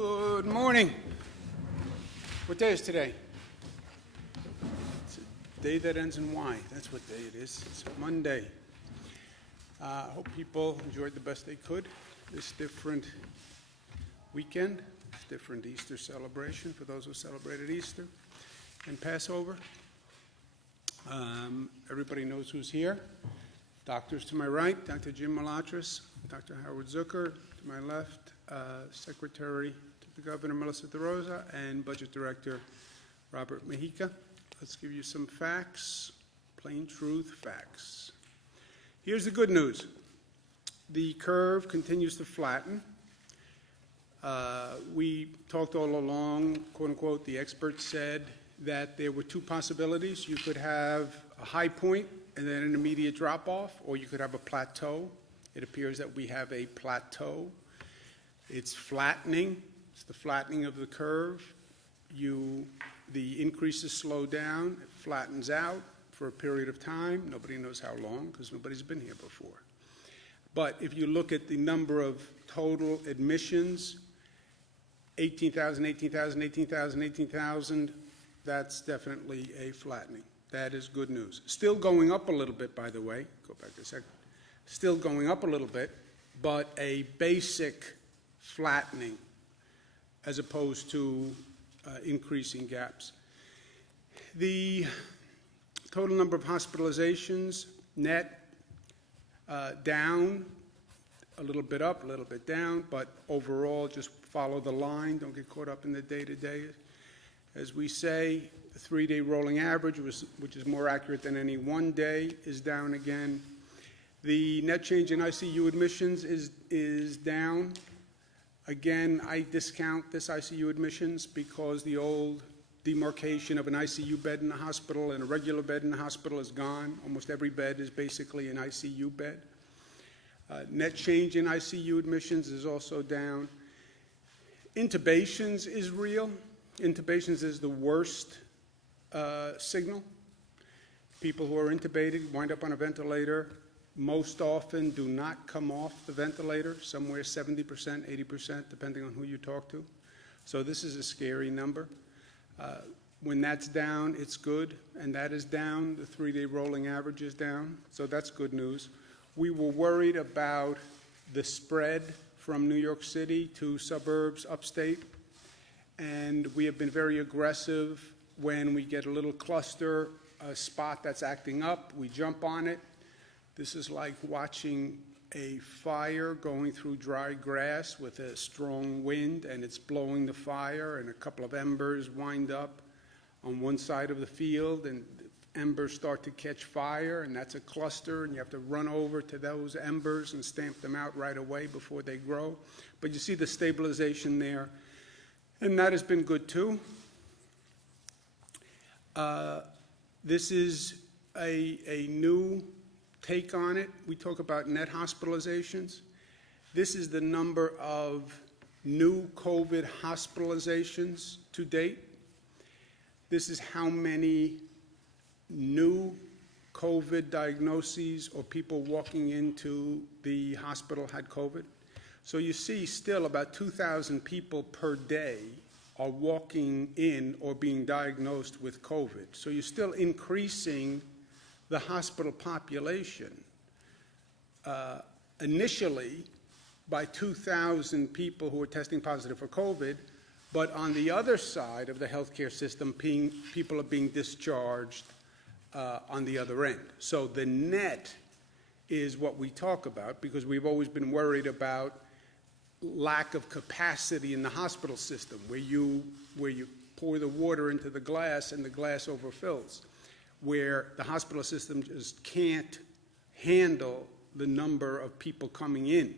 Good morning. What day is today? It's a day that ends in Y. That's what day it is. It's Monday. I hope people enjoyed the best they could this different weekend, this different Easter celebration for those who celebrated Easter and Passover. Everybody knows who's here. Doctors to my right, Dr. Jim Malatras, Dr. Howard Zucker to my left, Secretary to the Governor Melissa DeRosa, and Budget Director Robert Mahica. Let's give you some facts, plain truth facts. Here's the good news. The curve continues to flatten. We talked all along, quote unquote, the experts said that there were two possibilities. You could have a high point and then an immediate drop off, or you could have a plateau. It appears that we have a plateau. It's flattening. It's the flattening of the curve. The increases slow down. It flattens out for a period of time. Nobody knows how long because nobody's been here before. But if you look at the number of total admissions, 18,000, 18,000, 18,000, 18,000, that's definitely a flattening. That is good news. Still going up a little bit, by the way. Go back a second. Still going up a little bit, but a basic flattening as opposed to increasing gaps. The total number of hospitalizations, net, down, a little bit up, a little bit down, but overall just follow the line. Don't get caught up in the day-to-day. As we say, the 3-day rolling average, which is more accurate than any one day, is down again. The net change in ICU admissions is down. Again, I discount this ICU admissions because the old demarcation of an ICU bed in a hospital and a regular bed in a hospital is gone. Almost every bed is basically an ICU bed. Net change in ICU admissions is also down. Intubations is real. Intubations is the worst signal. People who are intubated wind up on a ventilator. Most often do not come off the ventilator, somewhere 70%, 80%, depending on who you talk to. So this is a scary number. When that's down, it's good, and that is down. The 3-day rolling average is down, so that's good news. We were worried about the spread from New York City to suburbs upstate, and we have been very aggressive. When we get a little cluster, a spot that's acting up, we jump on it. This is like watching a fire going through dry grass with a strong wind, and it's blowing the fire, and a couple of embers wind up on one side of the field, and the embers start to catch fire, and that's a cluster, and you have to run over to those embers and stamp them out right away before they grow. But you see the stabilization there, and that has been good too. This is a new take on it. We talk about net hospitalizations. This is the number of new COVID hospitalizations to date. This is how many new COVID diagnoses or people walking into the hospital had COVID. So you see still about 2,000 people per day are walking in or being diagnosed with COVID. So you're still increasing the hospital population initially by 2,000 people who are testing positive for COVID, but on the other side of the healthcare system, people are being discharged on the other end. So the net is what we talk about because we've always been worried about lack of capacity in the hospital system where you pour the water into the glass and the glass overfills, where the hospital system just can't handle the number of people coming in.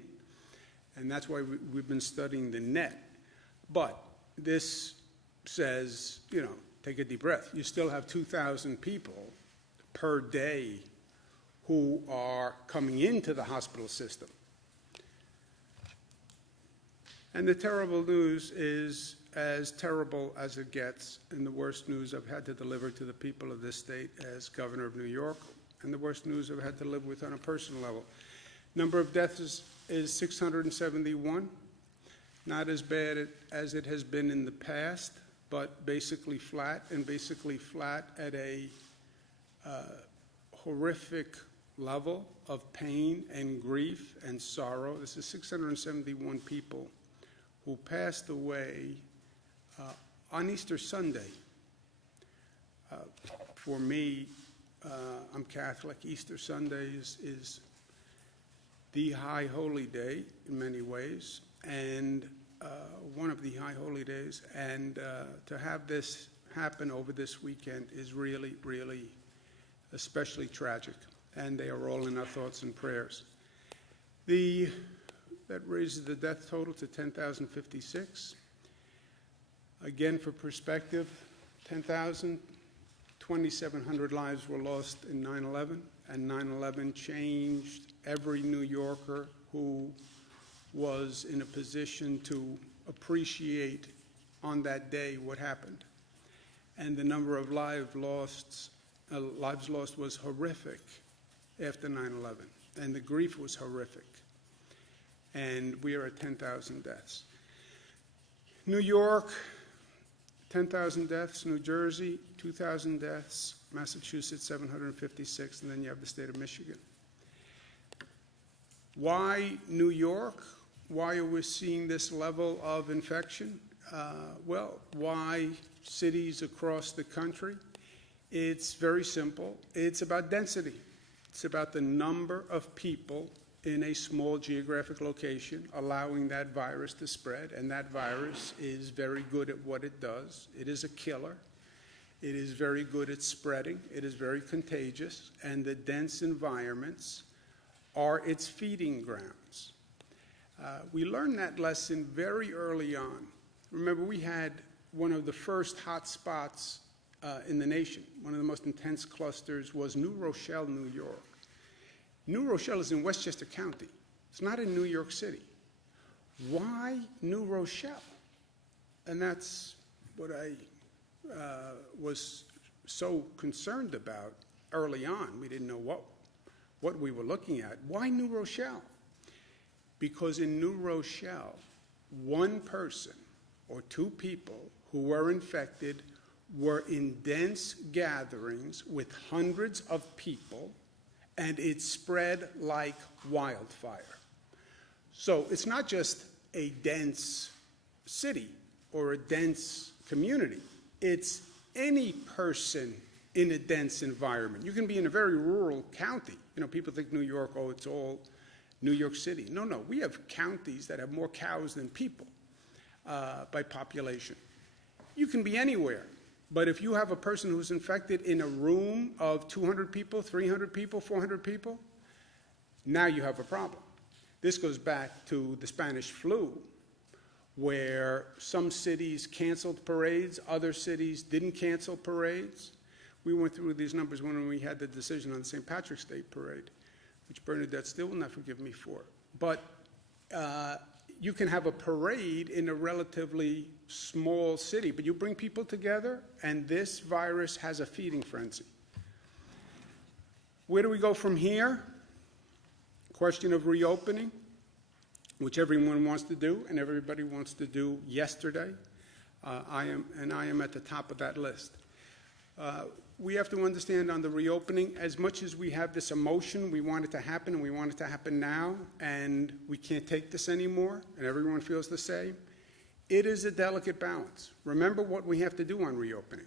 And that's why we've been studying the net. But this says, take a deep breath. You still have 2,000 people per day who are coming into the hospital system. And the terrible news is as terrible as it gets, and the worst news I've had to deliver to the people of this state as governor of New York, and the worst news I've had to live with on a personal level. Number of deaths is 671. Not as bad as it has been in the past, but basically flat, and basically flat at a horrific level of pain and grief and sorrow. This is 671 people who passed away on Easter Sunday. For me, I'm Catholic. Easter Sunday is the high holy day in many ways, and one of the high holy days. And to have this happen over this weekend is really, really especially tragic. And they are all in our thoughts and prayers. That raises the death total to 10,056. Again, for perspective, 2,700 lives were lost in 9/11, and 9/11 changed every New Yorker who was in a position to appreciate on that day what happened. And the number of lives lost was horrific after 9/11, and the grief was horrific. And we are at 10,000 deaths. New York, 10,000 deaths. New Jersey, 2,000 deaths. Massachusetts, 756, and then you have the state of Michigan. Why New York? Why are we seeing this level of infection? Well, why cities across the country? It's very simple. It's about density. It's about the number of people in a small geographic location allowing that virus to spread, and that virus is very good at what it does. It is a killer. It is very good at spreading. It is very contagious, and the dense environments are its feeding grounds. We learned that lesson very early on. Remember, we had one of the first hot spots in the nation. One of the most intense clusters was New Rochelle, New York. New Rochelle is in Westchester County. It's not in New York City. Why New Rochelle? And that's what I was so concerned about early on. We didn't know what we were looking at. Why New Rochelle? Because in New Rochelle, one person or two people who were infected were in dense gatherings with hundreds of people, and it spread like wildfire. So it's not just a dense city or a dense community. It's any person in a dense environment. You can be in a very rural county. You know, people think New York, oh, it's all New York City. No, no, we have counties that have more cows than people by population. You can be anywhere. But if you have a person who's infected in a room of 200 people, 300 people, 400 people, now you have a problem. This goes back to the Spanish flu, where some cities canceled parades, other cities didn't cancel parades. We went through these numbers when we had the decision on the St. Patrick's Day parade, which Bernadette still will not forgive me for. But you can have a parade in a relatively small city, but you bring people together, and this virus has a feeding frenzy. Where do we go from here? Question of reopening, which everyone wants to do, and everybody wants to do yesterday. I am at the top of that list. We have to understand on the reopening, as much as we have this emotion, we want it to happen, and we want it to happen now, and we can't take this anymore, and everyone feels the same. It is a delicate balance. Remember what we have to do on reopening.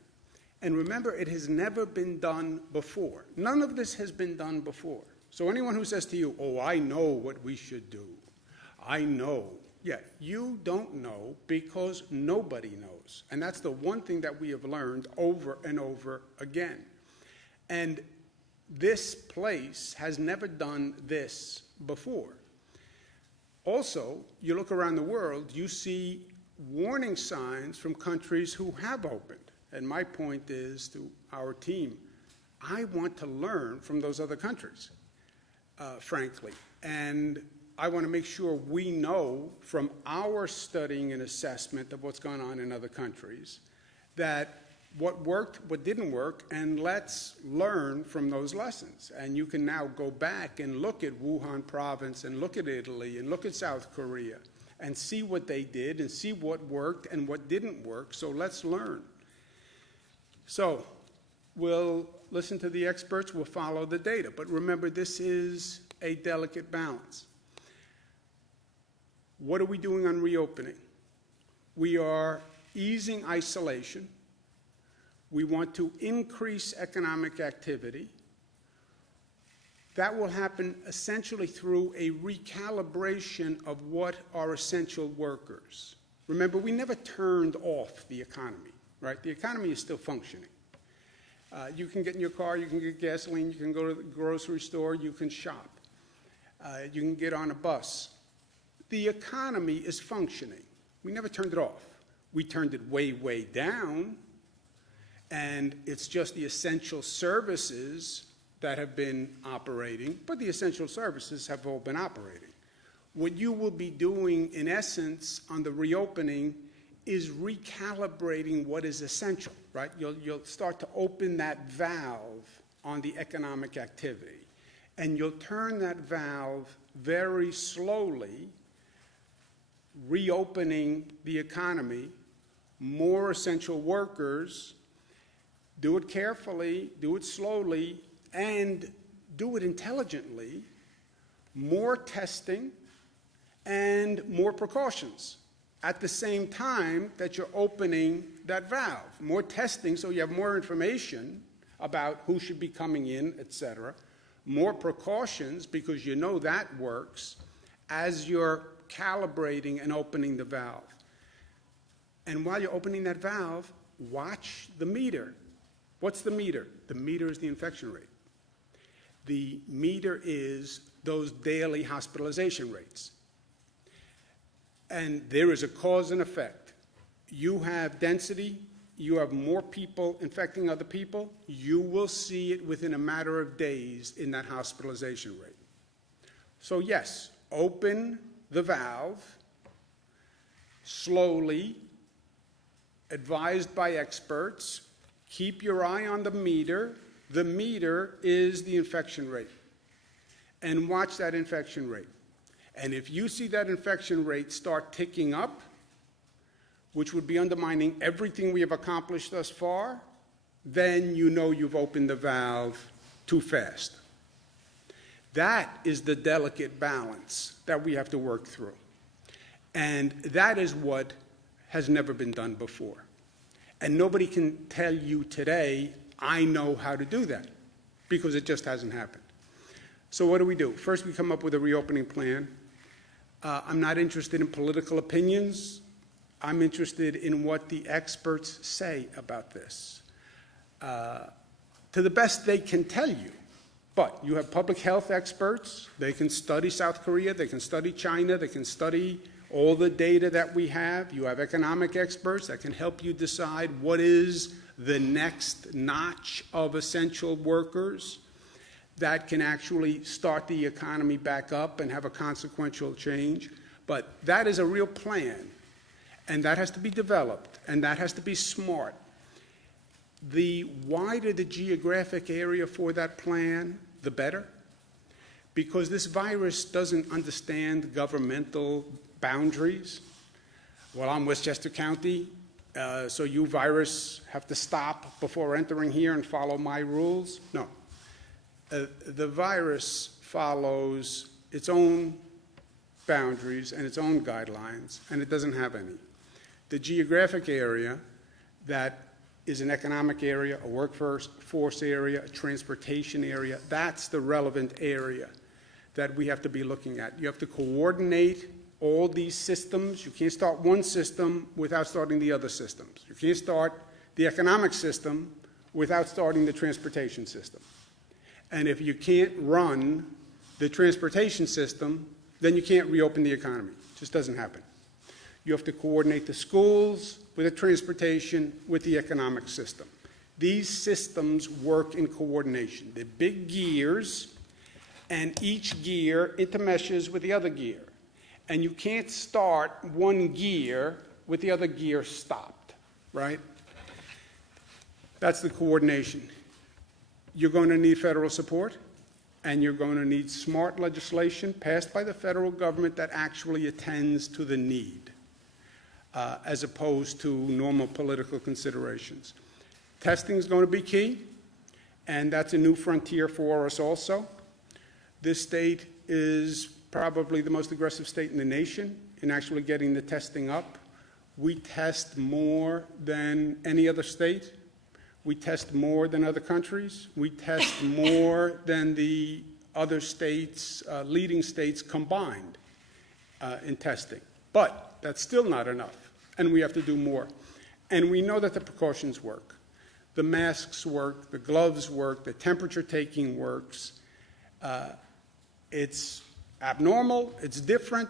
And remember, it has never been done before. None of this has been done before. So anyone who says to you, oh, I know what we should do, I know. Yeah, you don't know because nobody knows. And that's the one thing that we have learned over and over again. And this place has never done this before. Also, you look around the world, you see warning signs from countries who have opened. And my point is to our team, I want to learn from those other countries, frankly. And I want to make sure we know from our studying and assessment of what's gone on in other countries that what worked, what didn't work, and let's learn from those lessons. And you can now go back and look at Wuhan province and look at Italy and look at South Korea and see what they did and see what worked and what didn't work, so let's learn. So we'll listen to the experts, we'll follow the data, but remember, this is a delicate balance. What are we doing on reopening? We are easing isolation. We want to increase economic activity. That will happen essentially through a recalibration of what are essential workers. Remember, we never turned off the economy, right? The economy is still functioning. You can get in your car, you can get gasoline, you can go to the grocery store, you can shop. You can get on a bus. The economy is functioning. We never turned it off. We turned it way, way down, and it's just the essential services that have been operating, but the essential services have all been operating. What you will be doing, in essence, on the reopening is recalibrating what is essential, right? You'll start to open that valve on the economic activity, and you'll turn that valve very slowly, reopening the economy, more essential workers. Do it carefully, do it slowly, and do it intelligently, more testing and more precautions at the same time that you're opening that valve. More testing so you have more information about who should be coming in, et cetera. More precautions because you know that works as you're calibrating and opening the valve. And while you're opening that valve, watch the meter. What's the meter? The meter is the infection rate. The meter is those daily hospitalization rates. And there is a cause and effect. You have density, you have more people infecting other people, you will see it within a matter of days in that hospitalization rate. So yes, open the valve slowly, advised by experts. Keep your eye on the meter. The meter is the infection rate. And watch that infection rate. And if you see that infection rate start ticking up, which would be undermining everything we have accomplished thus far, then you know you've opened the valve too fast. That is the delicate balance that we have to work through. And that is what has never been done before. And nobody can tell you today, I know how to do that, because it just hasn't happened. So what do? First, we come up with a reopening plan. I'm not interested in political opinions. I'm interested in what the experts say about this. To the best they can tell you. But you have public health experts. They can study South Korea. They can study China. They can study all the data that we have. You have economic experts that can help you decide what is the next notch of essential workers that can actually start the economy back up and have a consequential change. But that is a real plan, and that has to be developed, and that has to be smart. The wider the geographic area for that plan, the better, because this virus doesn't understand governmental boundaries. Well, I'm Westchester County, so you, virus, have to stop before entering here and follow my rules. No. The virus follows its own boundaries and its own guidelines, and it doesn't have any. The geographic area that is an economic area, a workforce area, a transportation area, that's the relevant area that we have to be looking at. You have to coordinate all these systems. You can't start one system without starting the other systems. You can't start the economic system without starting the transportation system. And if you can't run the transportation system, then you can't reopen the economy. It just doesn't happen. You have to coordinate the schools with the transportation, with the economic system. These systems work in coordination. They're big gears, and each gear intermeshes with the other gear. And you can't start one gear with the other gear stopped, right? That's the coordination. You're going to need federal support, And you're going to need smart legislation passed by the federal government that actually attends to the need, as opposed to normal political considerations. Testing is going to be key, and that's a new frontier for us also. This state is probably the most aggressive state in the nation in actually getting the testing up. We test more than any other state. We test more than other countries. We test more than the other states, leading states combined in testing. But that's still not enough, and we have to do more. And we know that the precautions work. The masks work, the gloves work, the temperature taking works. It's abnormal, it's different,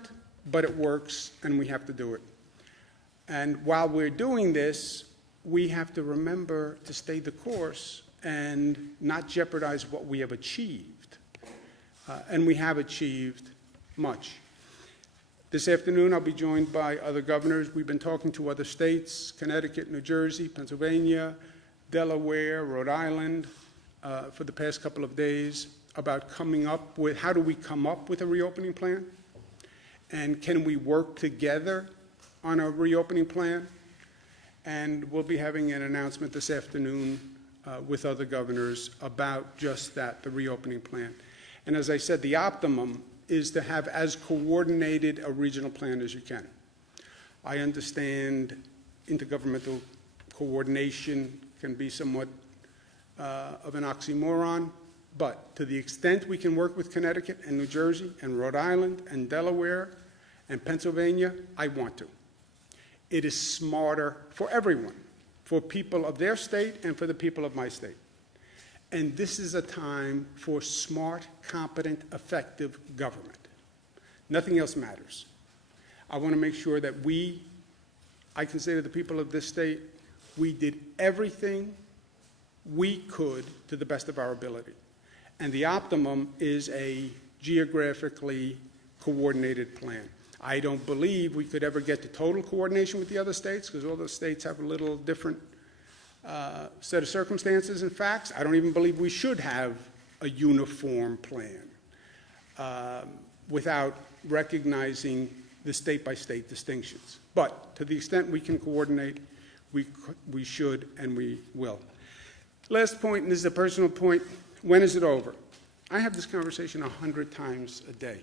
but it works, and we have to do it. And while we're doing this, we have to remember to stay the course and not jeopardize what we have achieved. And we have achieved much. This afternoon, I'll be joined by other governors. We've been talking to other states, Connecticut, New Jersey, Pennsylvania, Delaware, Rhode Island, for the past couple of days about coming up with, how do we come up with a reopening plan? And can we work together on a reopening plan? And we'll be having an announcement this afternoon with other governors about just that, the reopening plan. And as I said, the optimum is to have as coordinated a regional plan as you can. I understand intergovernmental coordination can be somewhat of an oxymoron, but to the extent we can work with Connecticut and New Jersey and Rhode Island and Delaware and Pennsylvania, I want to. It is smarter for everyone, for people of their state and for the people of my state. And this is a time for smart, competent, effective government. Nothing else matters. I want to make sure that I can say to the people of this state, we did everything we could to the best of our ability. And the optimum is a geographically coordinated plan. I don't believe we could ever get to total coordination with the other states because all the states have a little different set of circumstances and facts. I don't even believe we should have a uniform plan without recognizing the state-by-state distinctions. But to the extent we can coordinate, we should and we will. Last point, and this is a personal point, when is it over? I have this conversation 100 times a day.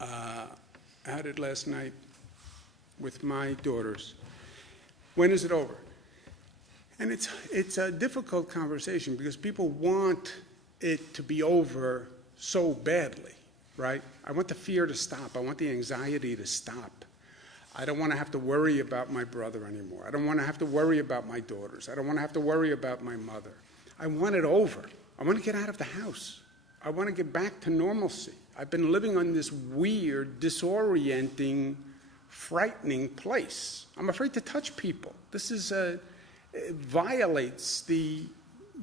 I had it last night with my daughters. When is it over? And it's a difficult conversation because people want it to be over so badly, right? I want the fear to stop. I want the anxiety to stop. I don't want to have to worry about my brother anymore. I don't want to have to worry about my daughters. I don't want to have to worry about my mother. I want it over. I want to get out of the house. I want to get back to normalcy. I've been living on this weird, disorienting, frightening place. I'm afraid to touch people. This is it violates the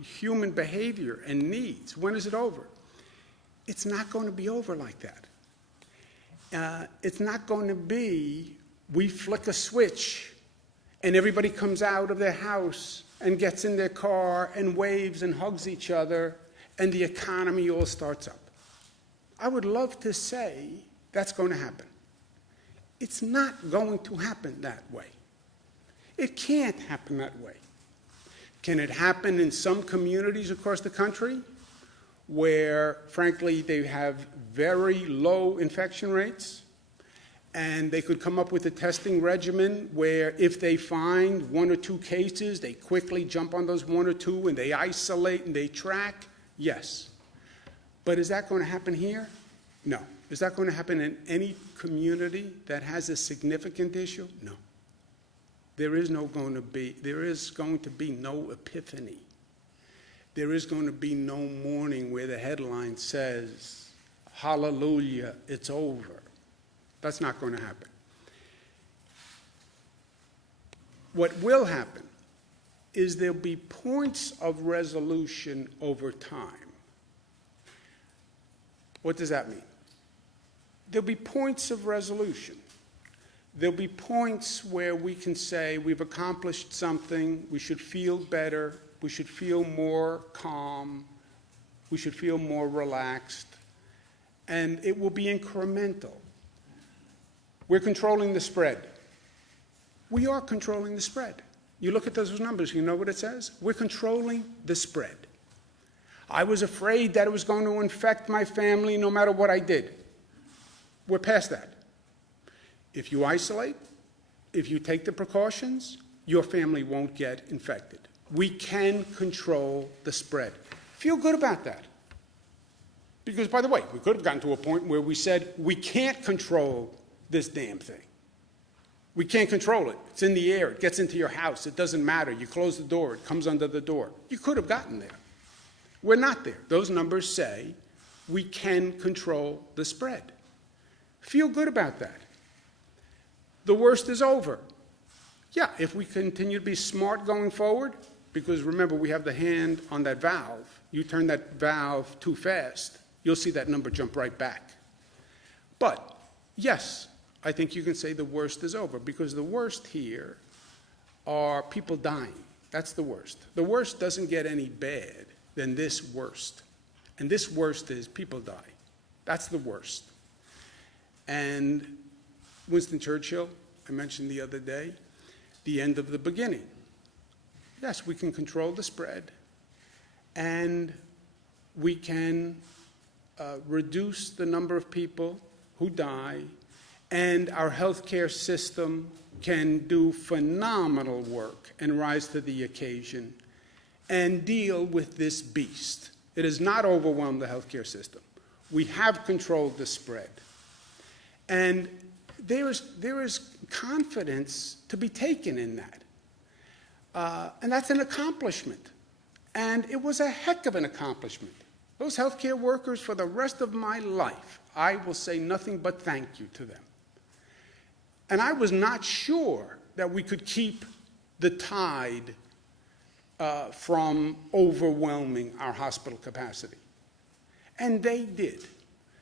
human behavior and needs. When is it over? It's not going to be over like that. It's not going to be we flick a switch and everybody comes out of their house and gets in their car and waves and hugs each other and the economy all starts up. I would love to say that's going to happen. It's not going to happen that way. It can't happen that way. Can it happen in some communities across the country where, frankly, they have very low infection rates and they could come up with a testing regimen where if they find 1 or 2 cases, they quickly jump on those 1 or 2 and they isolate and they track? Yes. But is that going to happen here? No. Is that going to happen in any community that has a significant issue? No. There is going to be no epiphany. There is going to be no morning where the headline says, hallelujah, it's over. That's not going to happen. What will happen is there'll be points of resolution over time. What does that mean? There'll be points of resolution. There'll be points where we can say we've accomplished something, we should feel better, we should feel more calm, We should feel more relaxed, and it will be incremental. We're controlling the spread. We are controlling the spread. You look at those numbers, you know what it says? We're controlling the spread. I was afraid that it was going to infect my family no matter what I did. We're past that. If you isolate, if you take the precautions, your family won't get infected. We can control the spread. Feel good about that. Because, by the way, we could have gotten to a point where we said, we can't control this damn thing. We can't control it. It's in the air. It gets into your house. It doesn't matter. You close the door. It comes under the door. You could have gotten there. We're not there. Those numbers say we can control the spread. Feel good about that. The worst is over. Yeah, if we continue to be smart going forward, because remember, we have the hand on that valve. You turn that valve too fast, you'll see that number jump right back. But, yes, I think you can say the worst is over, because the worst here are people dying. That's the worst. The worst doesn't get any bad than this worst. And this worst is people die. That's the worst. And Winston Churchill, I mentioned the other day, the end of the beginning. Yes, we can control the spread, and we can reduce the number of people who die, and our healthcare system can do phenomenal work and rise to the occasion and deal with this beast. It has not overwhelmed the healthcare system. We have controlled the spread. And there is confidence to be taken in that. And that's an accomplishment. And it was a heck of an accomplishment. Those healthcare workers, for the rest of my life, I will say nothing but thank you to them. And I was not sure that we could keep the tide from overwhelming our hospital capacity. And they did.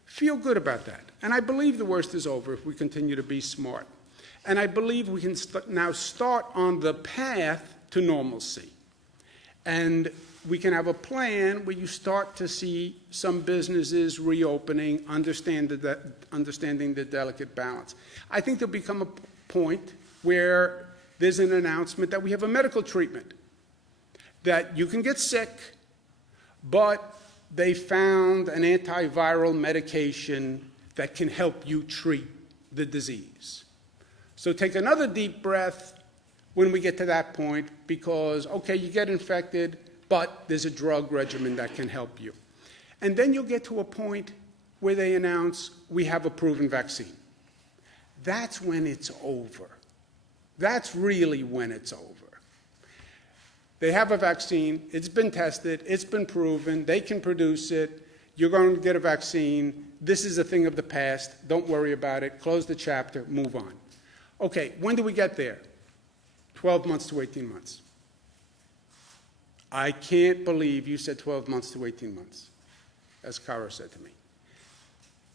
Feel good about that. And I believe the worst is over if we continue to be smart. And I believe we can now start on the path to normalcy. And we can have a plan where you start to see some businesses reopening, understanding the delicate balance. I think there'll become a point where there's an announcement that we have a medical treatment, that you can get sick, but they found an antiviral medication that can help you treat the disease. So take another deep breath when we get to that point, because, okay, you get infected, but there's a drug regimen that can help you. And then you'll get to a point where they announce we have a proven vaccine. That's when it's over. That's really when it's over. They have a vaccine, it's been tested, it's been proven, they can produce it, you're going to get a vaccine, this is a thing of the past, don't worry about it, close the chapter, move on. Okay, when do we get there? 12 months to 18 months. I can't believe you said 12 months to 18 months, as Cara said to me.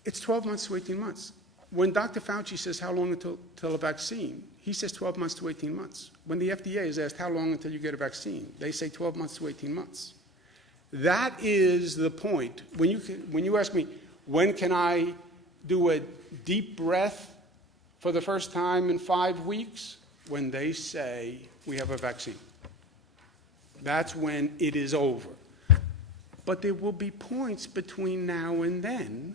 It's 12 months to 18 months. When Dr. Fauci says how long until a vaccine, he says 12 months to 18 months. When the FDA is asked how long until you get a vaccine, they say 12 months to 18 months. That is the point. When you ask me, when can I do a deep breath for the first time in 5 weeks? When they say we have a vaccine. That's when it is over. But there will be points between now and then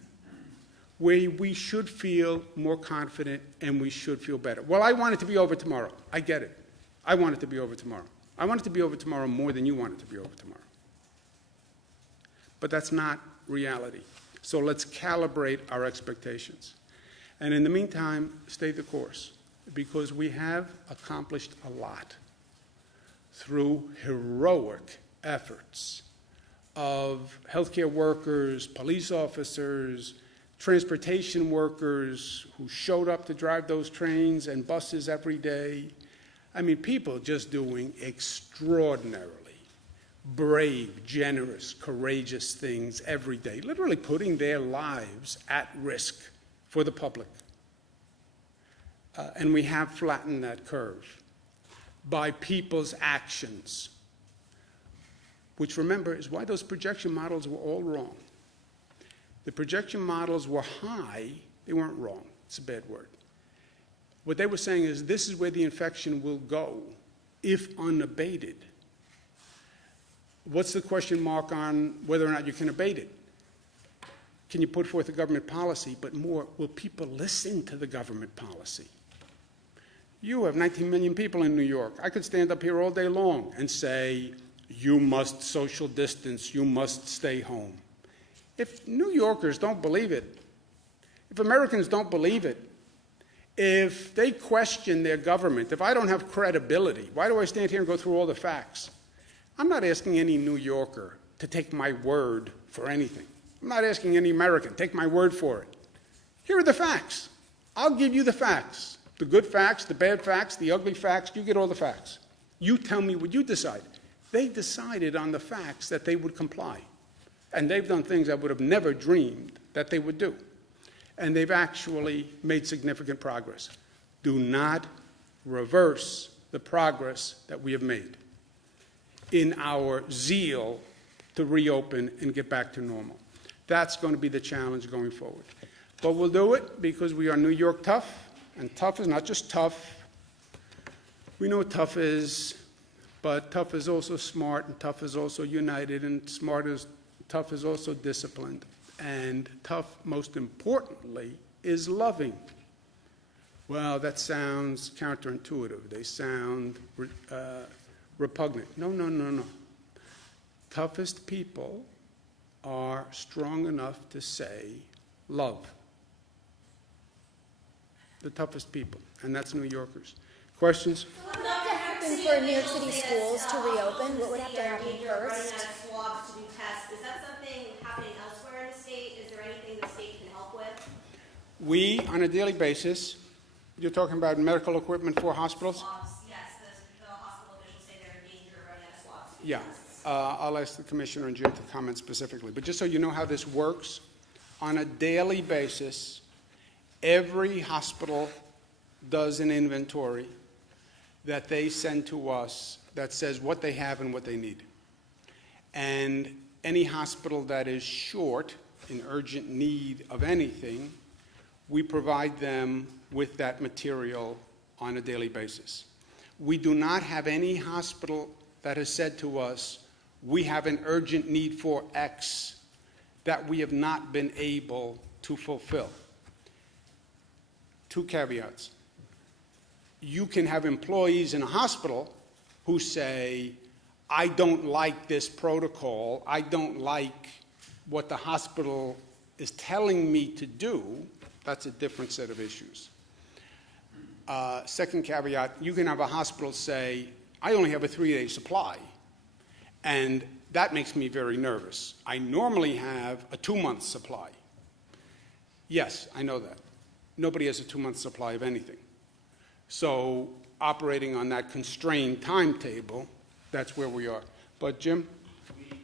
where we should feel more confident and we should feel better. Well, I want it to be over tomorrow. I get it. I want it to be over tomorrow. I want it to be over tomorrow more than you want it to be over tomorrow. But that's not reality. So let's calibrate our expectations. And in the meantime, stay the course, because we have accomplished a lot through heroic efforts of healthcare workers, police officers, transportation workers who showed up to drive those trains and buses every day. I mean, people just doing extraordinarily brave, generous, courageous things every day, literally putting their lives at risk for the public. And we have flattened that curve by people's actions. which, remember, is why those projection models were all wrong. The projection models were high. They weren't wrong. It's a bad word. What they were saying is this is where the infection will go if unabated. What's the question mark on whether or not you can abate it? Can you put forth a government policy? But more, will people listen to the government policy? You have 19 million people in New York. I could stand up here all day long and say, you must social distance, you must stay home. If New Yorkers don't believe it, if Americans don't believe it, if they question their government, if I don't have credibility, why do I stand here and go through all the facts? I'm not asking any New Yorker to take my word for anything. I'm not asking any American, take my word for it. Here are the facts. I'll give you the facts. The good facts, the bad facts, the ugly facts, you get all the facts. You tell me what you decide. They decided on the facts that they would comply. And they've done things I would have never dreamed that they would do. And they've actually made significant progress. Do not reverse the progress that we have made in our zeal to reopen and get back to normal. That's going to be the challenge going forward. But we'll do it because we are New York tough, and tough is not just tough. We know what tough is, but tough is also smart, and tough is also united, and tough is also disciplined. And tough, most importantly, is loving. Well, that sounds counterintuitive. They sound repugnant. No, no, no, no. Toughest people are strong enough to say love. The toughest people, and that's New Yorkers. Questions? What would have to happen for New York City schools to reopen? What would have to happen first? Running out of swabs to do tests. Is that something happening elsewhere in the state? Is there anything the state can help with? We, on a daily basis, you're talking about medical equipment for hospitals? Swabs, yes. The hospital officials say they're in danger of running out of swabs. Yeah. I'll ask the Commissioner and Jim to comment specifically. But just so you know how this works, on a daily basis, every hospital does an inventory that they send to us that says what they have and what they need. And any hospital that is short, in urgent need of anything, we provide them with that material on a daily basis. We do not have any hospital that has said to us, we have an urgent need for X that we have not been able to fulfill. Two caveats. You can have employees in a hospital who say, I don't like this protocol, I don't like what the hospital is telling me to do. That's a different set of issues. Second caveat, you can have a hospital say, I only have a 3-day supply, and that makes me very nervous. I normally have a 2-month supply. Yes, I know that. Nobody has a 2-month supply of anything. So operating on that constrained timetable, that's where we are. But Jim?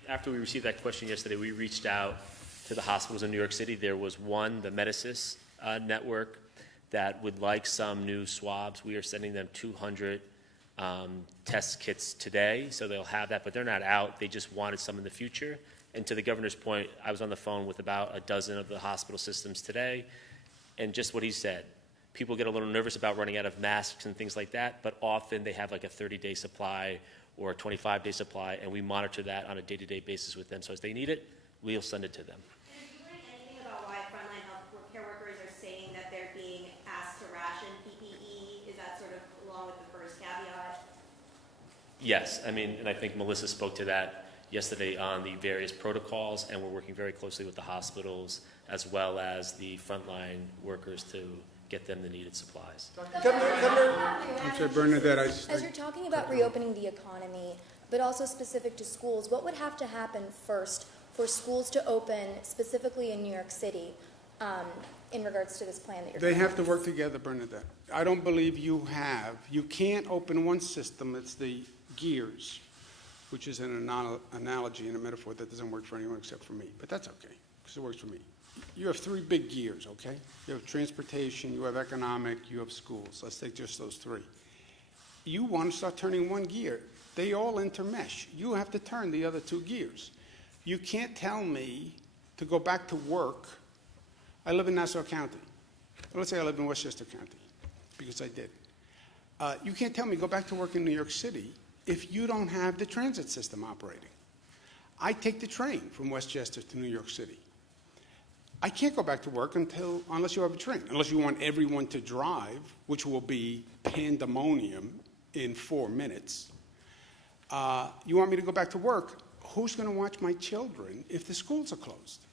After we received that question yesterday, we reached out to the hospitals in New York City. There was one, the Medicis network, that would like some new swabs. We are sending them 200 test kits today, so they'll have that, but they're not out. They just wanted some in the future. And to the governor's point, I was on the phone with about a dozen of the hospital systems today, and just what he said. People get a little nervous about running out of masks and things like that, but often they have like a 30-day supply or a 25-day supply, and we monitor that on a day-to-day basis with them. So as they need it, we'll send it to them. And have you learned anything about why frontline healthcare workers are saying that they're being asked to ration PPE? Is that sort of along with the first caveat? Yes, I mean, and I think Melissa spoke to that yesterday on the various protocols, and we're working very closely with the hospitals as well as the frontline workers to get them the needed supplies. I'm sorry, Bernadette. As you're talking about reopening the economy, but also specific to schools, what would have to happen first for schools to open, specifically in New York City, in regards to this plan that you're They have to work together, Bernadette. I don't believe you can't open one system, it's the gears, which is an analogy and a metaphor that doesn't work for anyone except for me, but that's okay, because it works for me. You have 3 big gears, okay? You have transportation, you have economic, you have schools. Let's take just those 3. you want to start turning one gear. They all intermesh. You have to turn the other two gears. You can't tell me to go back to work. I live in Nassau County. Let's say I live in Westchester County, because I did. You can't tell me go back to work in New York City if you don't have the transit system operating. I take the train from Westchester to New York City. I can't go back to work unless you have a train, unless you want everyone to drive, which will be pandemonium in 4 minutes. You want me to go back to work? Who's going to watch my children if the schools are closed,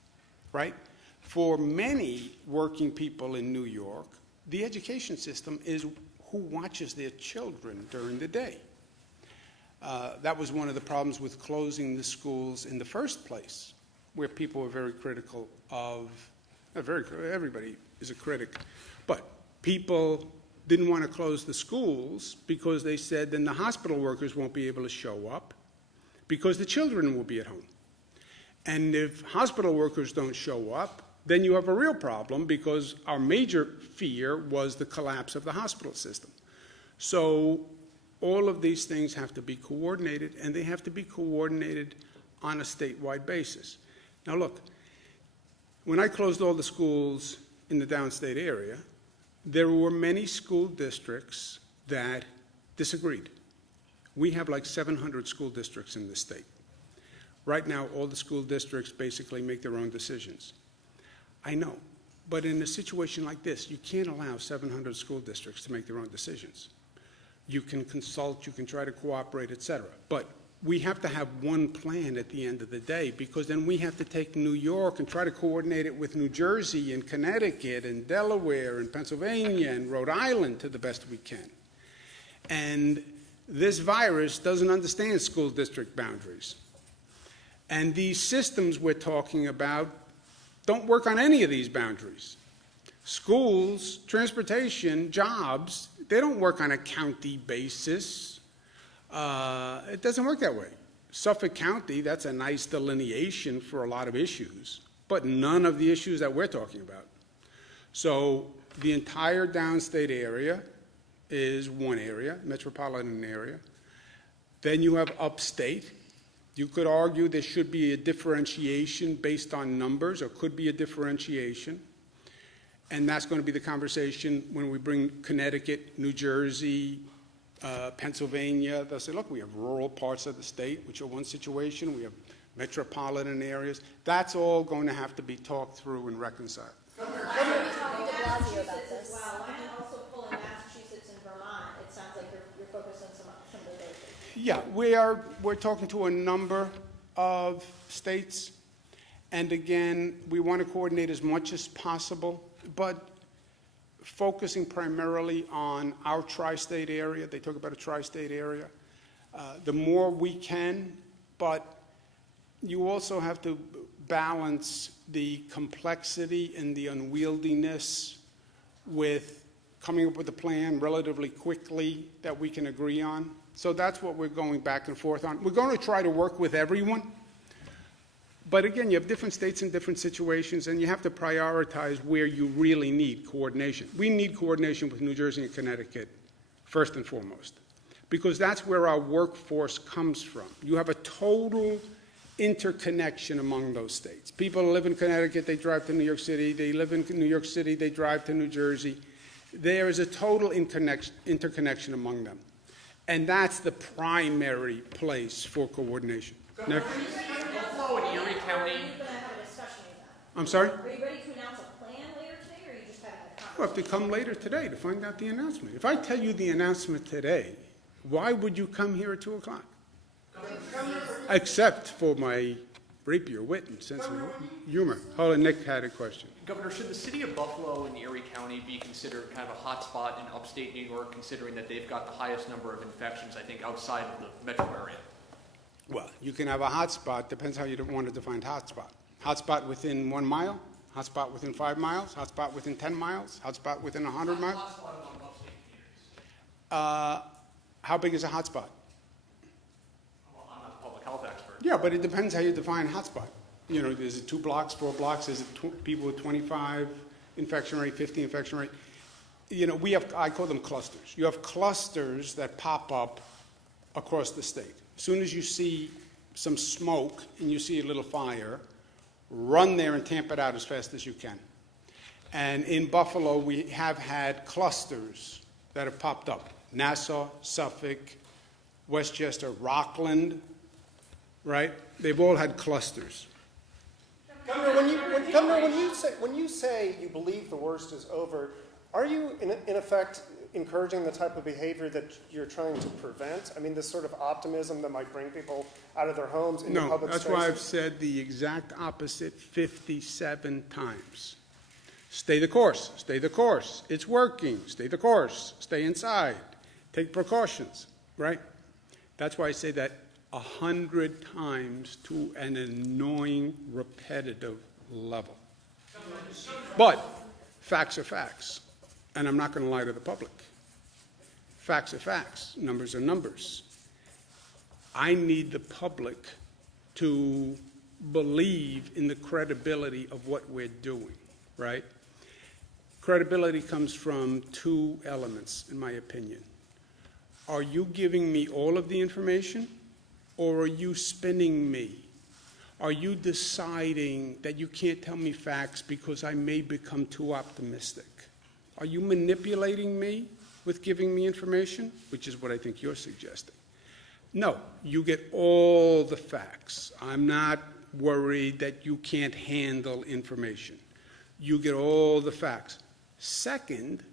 right? For many working people in New York, the education system is who watches their children during the day. That was one of the problems with closing the schools in the first place, where people were very critical of, everybody is a critic, but people didn't want to close the schools because they said then the hospital workers won't be able to show up because the children will be at home. And if hospital workers don't show up, then you have a real problem, because our major fear was the collapse of the hospital system. So all of these things have to be coordinated, and they have to be coordinated on a statewide basis. Now look, when I closed all the schools in the downstate area, there were many school districts that disagreed. We have like 700 school districts in this state. Right now, all the school districts basically make their own decisions. I know, but in a situation like this, you can't allow 700 school districts to make their own decisions. You can consult, you can try to cooperate, et cetera, but we have to have one plan at the end of the day, because then we have to take New York and try to coordinate it with New Jersey and Connecticut and Delaware and Pennsylvania and Rhode Island to the best we can. And this virus doesn't understand school district boundaries. And these systems we're talking about don't work on any of these boundaries. Schools, transportation, jobs, they don't work on a county basis. It doesn't work that way. Suffolk County, that's a nice delineation for a lot of issues, but none of the issues that we're talking about. So the entire downstate area is one area, metropolitan area. Then you have upstate. You could argue there should be a differentiation based on numbers, or could be a differentiation. And that's going to be the conversation when we bring Connecticut, New Jersey, Pennsylvania. They'll say, look, we have rural parts of the state, which are one situation. We have metropolitan areas. That's all going to have to be talked through and reconciled. Governor, we talking to Blasio about this. Well, why not also pull in Massachusetts and Vermont? It sounds like you're focused on some of those areas. Yeah, we're talking to a number of states, and again, we want to coordinate as much as possible, but focusing primarily on our tri-state area. They talk about a tri-state area. The more we can, but you also have to balance the complexity and the unwieldiness with coming up with a plan relatively quickly that we can agree on. So that's what we're going back and forth on. We're going to try to work with everyone. But again, you have different states in different situations, and you have to prioritize where you really need coordination. We need coordination with New Jersey and Connecticut, first and foremost, because that's where our workforce comes from. You have a total interconnection among those states. People live in Connecticut, they drive to New York City. They live in New York City, they drive to New Jersey. There is a total interconnection among them. And that's the primary place for coordination. Nick? Buffalo and Erie County. Are you going to have a discussion with that? I'm sorry? Are you ready to announce a plan later today, or are you just having a conversation? We'll have to come later today to find out the announcement. If I tell you the announcement today, why would you come here at 2 o'clock? Except for my rapier wit and sense of humor. Hold on, Nick had a question. Governor, should the city of Buffalo and Erie County be considered kind of a hotspot in upstate New York, considering that they've got the highest number of infections, I think, outside of the metro area? Well, you can have a hotspot, depends how you want to define hotspot. Hotspot within 1 mile, hotspot within 5 miles, hotspot within 10 miles, hotspot within 100 miles. Hotspot among upstate communities. How big is a hotspot? Well, I'm not a public health expert. Yeah, but it depends how you define hotspot. You know, is it 2 blocks, 4 blocks? Is it people with 25 infection rate, 50 infection rate? I call them clusters. You have clusters that pop up across the state. As soon as you see some smoke and you see a little fire, run there and tamp it out as fast as you can. And in Buffalo, we have had clusters that have popped up. Nassau, Suffolk, Westchester, Rockland, right? They've all had clusters. Governor, when you say you believe the worst is over, are you in effect encouraging the type of behavior that you're trying to prevent? I mean, this sort of optimism that might bring people out of their homes into No, public that's spaces? why I've said the exact opposite 57 times. Stay the course, stay the course. It's working, stay the course, stay inside, take precautions, right? That's why I say that 100 times to an annoying, repetitive level. But facts are facts, and I'm not going to lie to the public. Facts are facts, numbers are numbers. I need the public to believe in the credibility of what we're doing, right? Credibility comes from two elements, in my opinion. Are you giving me all of the information, or are you spinning me? Are you deciding that you can't tell me facts because I may become too optimistic? Are you manipulating me with giving me information, which is what I think you're suggesting? No, you get all the facts. I'm not worried that you can't handle information. You get all the facts. Second,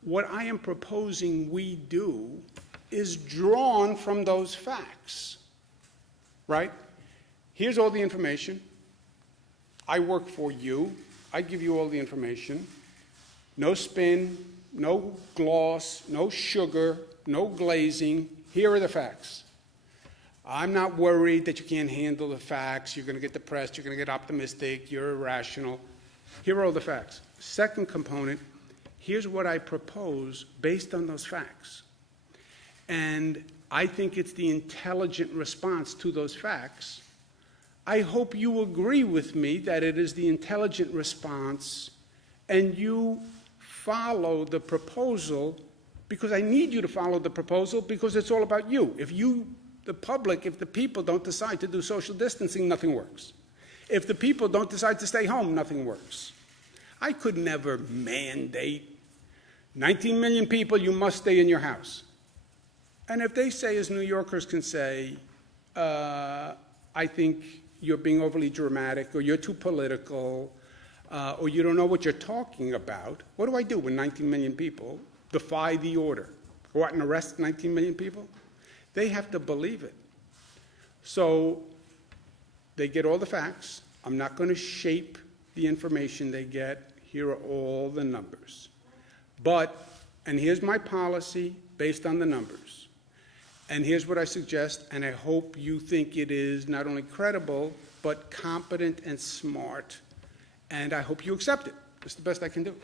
what I am proposing we do is drawn from those facts, right? Here's all the information. I work for you. I give you all the information. No spin, no gloss, no sugar, no glazing. Here are the facts. I'm not worried that you can't handle the facts. You're going to get depressed. You're going to get optimistic. You're irrational. Here are all the facts. Second component, here's what I propose based on those facts. And I think it's the intelligent response to those facts. I hope you agree with me that it is the intelligent response and you follow the proposal, because I need you to follow the proposal because it's all about you. If you, the public, if the people don't decide to do social distancing, nothing works. If the people don't decide to stay home, nothing works. I could never mandate 19 million people, you must stay in your house. And if they say, as New Yorkers can say, I think you're being overly dramatic, or you're too political, or you don't know what you're talking about, what do I do when 19 million people defy the order? Go out and arrest 19 million people? They have to believe it. So they get all the facts. I'm not going to shape the information they get. Here are all the numbers. But, and here's my policy based on the numbers. And here's what I suggest, and I hope you think it is not only credible, but competent and smart. And I hope you accept it. It's the best I can do.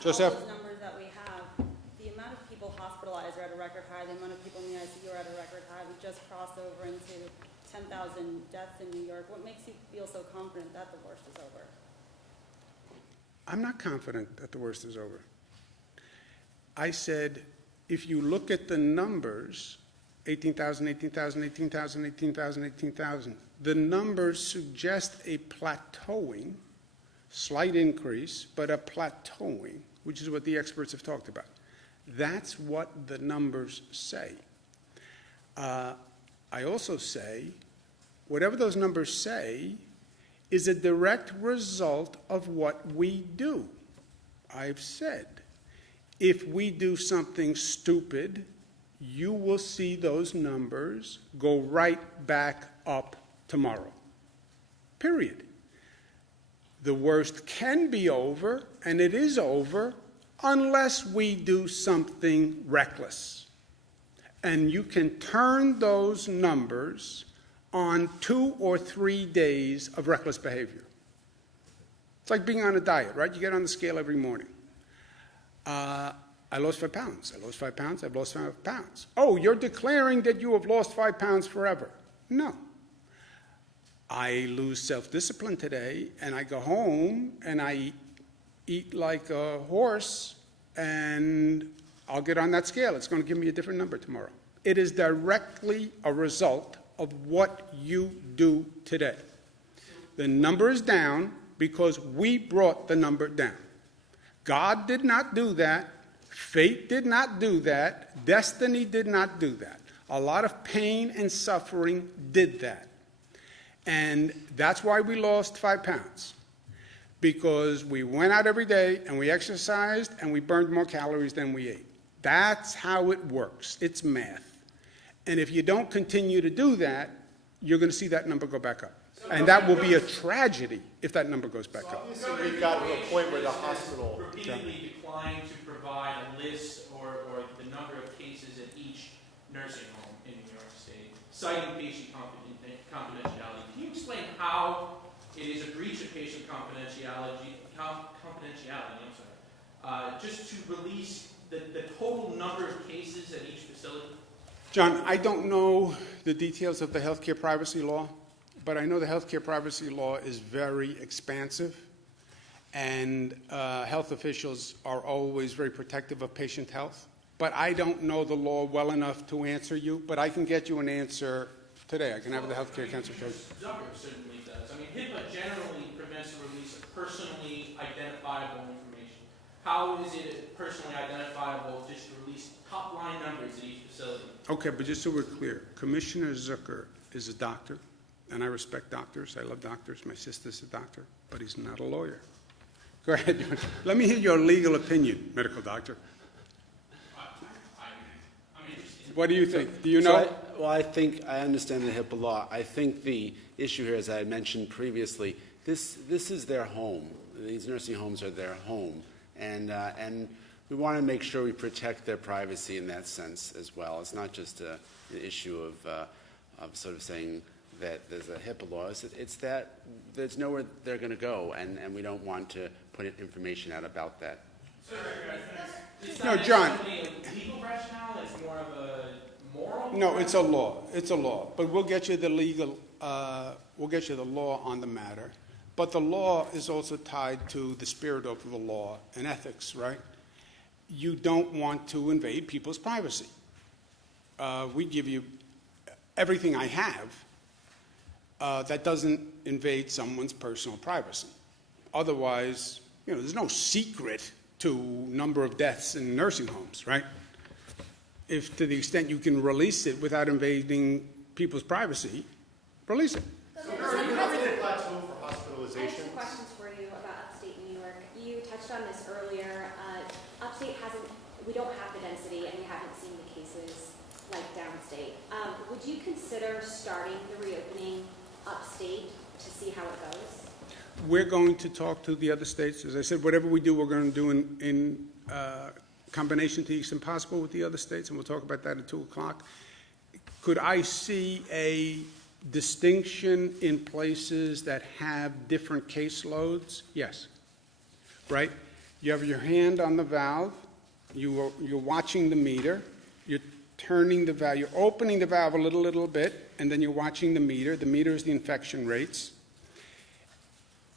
Joseph? All those numbers that we have, the amount of people hospitalized are at a record high, the amount of people in the ICU are at a record high. We just crossed over into 10,000 deaths in New York. What makes you feel so confident that the worst is over? I'm not confident that the worst is over. I said, if you look at the numbers, 18,000, 18,000, 18,000, 18,000, 18,000, the numbers suggest a plateauing, slight increase, but a plateauing, which is what the experts have talked about. That's what the numbers say. I also say, whatever those numbers say is a direct result of what we do. I've said, if we do something stupid, you will see those numbers go right back up tomorrow. Period. The worst can be over, and it is over, unless we do something reckless. And you can turn those numbers on 2 or 3 days of reckless behavior. It's like being on a diet, right? You get on the scale every morning. I lost 5 pounds. I lost 5 pounds. I've lost 5 pounds. Oh, you're declaring that you have lost 5 pounds forever. No. I lose self-discipline today, and I go home and I eat like a horse, and I'll get on that scale. It's going to give me a different number tomorrow. It is directly a result of what you do today. The number is down because we brought the number down. God did not do that. Fate did not do that. Destiny did not do that. A lot of pain and suffering did that. And that's why we lost 5 pounds. Because we went out every day and we exercised and we burned more calories than we ate. That's how it works. It's math. And if you don't continue to do that, you're going to see that number go back up. And that will be a tragedy if that number goes back up. Obviously, we've gotten to a point where the hospital. Repeatedly declined to provide a list or the number of cases at each nursing home in New York State, citing patient confidentiality. Can you explain how it is a breach of patient confidentiality, just to release the total number of cases at each facility? John, I don't know the details of the healthcare privacy law, but I know the healthcare privacy law is very expansive, and health officials are always very protective of patient health. But I don't know the law well enough to answer you, but I can get you an answer today. I can have the healthcare council tell you. Number certainly does. I mean, HIPAA generally prevents the release of personally identifiable information. How is it personally identifiable just to release top-line numbers at each facility? Okay, but just so we're clear, Commissioner Zucker is a doctor, and I respect doctors. I love doctors. My sister's a doctor, but he's not a lawyer. Go ahead. Let me hear your legal opinion, medical doctor. I'm interested. What do you think? Do you know? I think I understand the HIPAA law. I think the issue here, as I mentioned previously, this is their home. These nursing homes are their home, and we want to make sure we protect their privacy in that sense as well. It's not just an issue of sort of saying that there's a HIPAA law. It's that there's nowhere they're going to go, and we don't want to put information out about that. No, John. A legal rationale? It's more of a moral? No, it's a law. It's a law. But we'll get you the legal, we'll get you the law on the matter. But the law is also tied to the spirit of the law and ethics, right? You don't want to invade people's privacy. We give you everything I have that doesn't invade someone's personal privacy. Otherwise, there's no secret to number of deaths in nursing homes, right? If to the extent you can release it without invading people's privacy, release it. So are you having a plateau for I have hospitalization? some questions for you about upstate New York. You touched on this earlier. Upstate we don't have the density, and we haven't seen the cases like downstate. Would you consider starting the reopening upstate to see how it goes? We're going to talk to the other states. As I said, whatever we do, we're going to do in combination to the extent possible with the other states, and we'll talk about that at 2 o'clock. Could I see a distinction in places that have different caseloads? Yes. Right? You have your hand on the valve. You're watching the meter. You're turning the valve. You're opening the valve a little bit, and then you're watching the meter. The meter is the infection rates.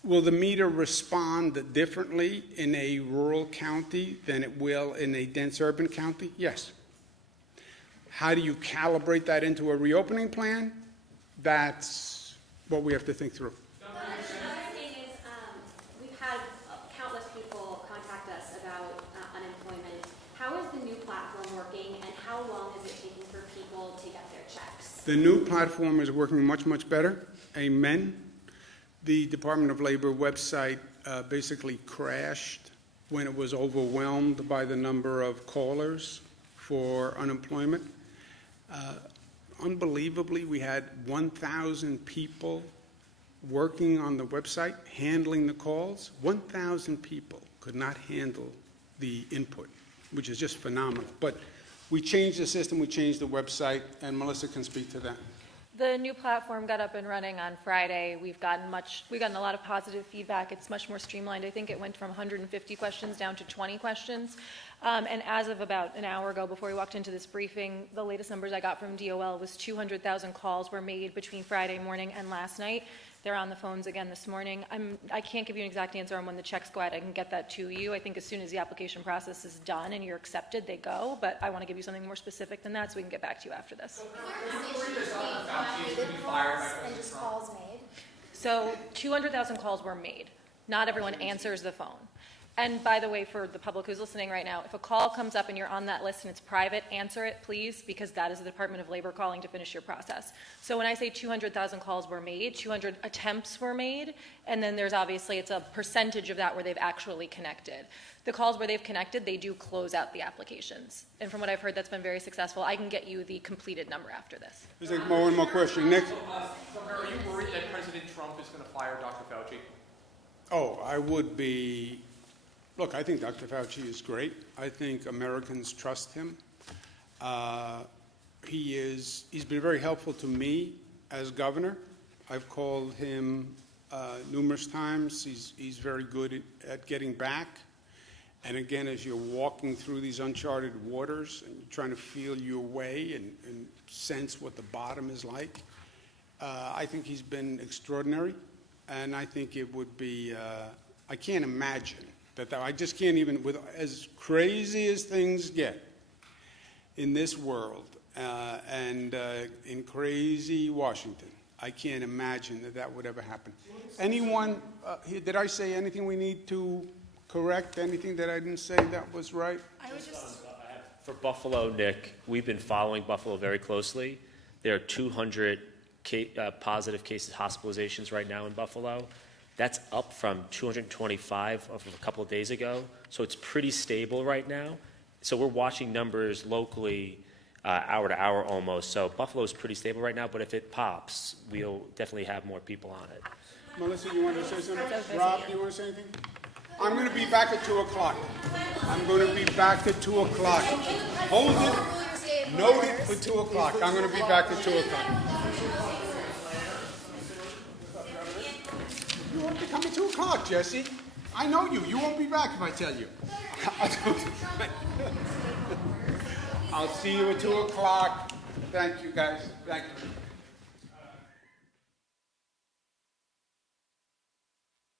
Will the meter respond differently in a rural county than it will in a dense urban county? Yes. How do you calibrate that into a reopening plan? That's what we have to think through. Another thing is, we've had countless people contact us about unemployment. How is the new platform working, and how long is it taking for people to get their checks? The new platform is working much better. Amen. The Department of Labor website basically crashed when it was overwhelmed by the number of callers for unemployment. Unbelievably, we had 1,000 people working on the website, handling the calls. 1,000 people could not handle the input, which is just phenomenal. But we changed the system, we changed the website, and Melissa can speak to that. The new platform got up and running on Friday. We've gotten a lot of positive feedback. It's much more streamlined. I think it went from 150 questions down to 20 questions. And as of about an hour ago, before we walked into this briefing, the latest numbers I got from DOL was 200,000 calls were made between Friday morning and last night. They're on the phones again this morning. I can't give you an exact answer on when the checks go out. I can get that to you. I think as soon as the application process is done and you're accepted, they go. But I want to give you something more specific than that so we can get back to you after this. And just calls made? So 200,000 calls were made. Not everyone answers the phone. And by the way, for the public who's listening right now, if a call comes up and you're on that list and it's private, answer it, please, because that is the Department of Labor calling to finish your process. So when I say 200,000 calls were made, 200 attempts were made, and then there's obviously, it's a percentage of that where they've actually connected. The calls where they've connected, they do close out the applications. And from what I've heard, that's been very successful. I can get you the completed number after this. There's like one more question. Nick? Are you worried that President Trump is going to fire Dr. Fauci? Oh, I would be. Look, I think Dr. Fauci is great. I think Americans trust him. He's been very helpful to me as governor. I've called him numerous times. He's very good at getting back. And again, as you're walking through these uncharted waters and you're trying to feel your way and sense what the bottom is like, I think he's been extraordinary. And I think it would be, I can't imagine that I just can't even, with as crazy as things get in this world and in crazy Washington, I can't imagine that would ever happen. Anyone, did I say anything we need to correct? Anything that I didn't say that was right? For Buffalo, Nick, we've been following Buffalo very closely. There are 200 positive cases, hospitalizations right now in Buffalo. That's up from 225 of a couple of days ago. So it's pretty stable right now. So we're watching numbers locally hour to hour almost. So Buffalo's pretty stable right now, but if it pops, we'll definitely have more people on it. Melissa, you want to say something? Rob, do you want to say anything? I'm going to be back at 2 o'clock. I'm going to be back at 2 o'clock. Hold it. Note it for 2 o'clock. I'm going to be back at 2 o'clock. You won't be coming 2 o'clock, Jesse. I know you. You won't be back if I tell you. I'll see you at 2 o'clock. Thank you, guys. Thank you.